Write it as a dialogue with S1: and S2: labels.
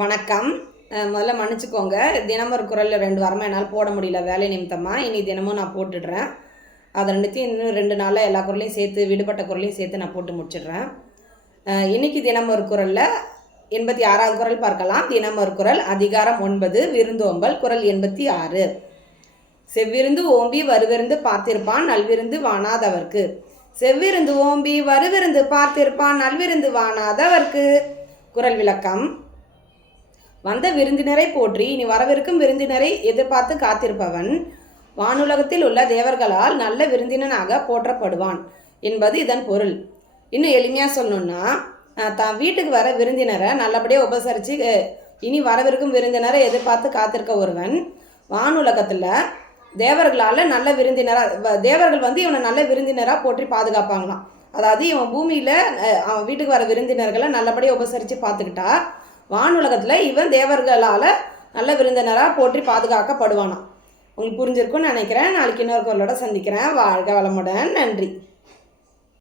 S1: வணக்கம். முதல்ல மன்னிச்சுக்கோங்க. தினமும் ஒரு குரலில் ரெண்டு வாரமாக என்னால் போட முடியல. வேலை நிமித்தமாக இனி தினமும் நான் போட்டுடுறேன். அது ரெண்டுத்தையும் இன்னும் ரெண்டு நாளில் எல்லா குரலையும் சேர்த்து விடுபட்ட குரலையும் சேர்த்து நான் போட்டு முடிச்சிடுறேன். இன்னைக்கு தினம் ஒரு குரலில் எண்பத்தி ஆறாவது குரல் பார்க்கலாம். தினம் ஒரு குரல் அதிகாரம் ஒன்பது விருந்தோம்பல் குரல் எண்பத்தி ஆறு. செவ்விருந்து ஓம்பி வருவிருந்து பார்த்திருப்பான் நல்விருந்து வானாதவர்க்கு. செவ்விருந்து ஓம்பி வருவிருந்து பார்த்திருப்பான் நல்விருந்து வானாதவர்க்கு. குரல் விளக்கம். வந்த விருந்தினரை போற்றி இனி வரவிருக்கும் விருந்தினரை எதிர்பார்த்து காத்திருப்பவன் வானுலகத்தில் உள்ள தேவர்களால் நல்ல விருந்தினனாக போற்றப்படுவான் என்பது இதன் பொருள். இன்னும் எளிமையாக சொல்லணும்னா தான் வீட்டுக்கு வர விருந்தினரை நல்லபடியாக உபசரித்து இனி வரவிருக்கும் விருந்தினரை எதிர்பார்த்து காத்திருக்க ஒருவன் வானுலகத்தில் தேவர்களால் நல்ல விருந்தினராக தேவர்கள் வந்து இவனை நல்ல விருந்தினராக போற்றி பாதுகாப்பாங்களாம். அதாவது இவன் பூமியில் அவன் வீட்டுக்கு வர விருந்தினர்களை நல்லபடியாக உபசரித்து பார்த்துக்கிட்டா வானுலகத்தில் இவன் தேவர்களால் நல்ல விருந்தினராக போற்றி பாதுகாக்கப்படுவானாம். உங்களுக்கு புரிஞ்சிருக்கும்னு நினைக்கிறேன். நாளைக்கு இன்னொரு குரலோட சந்திக்கிறேன். வாழ்க வளமுடன். நன்றி.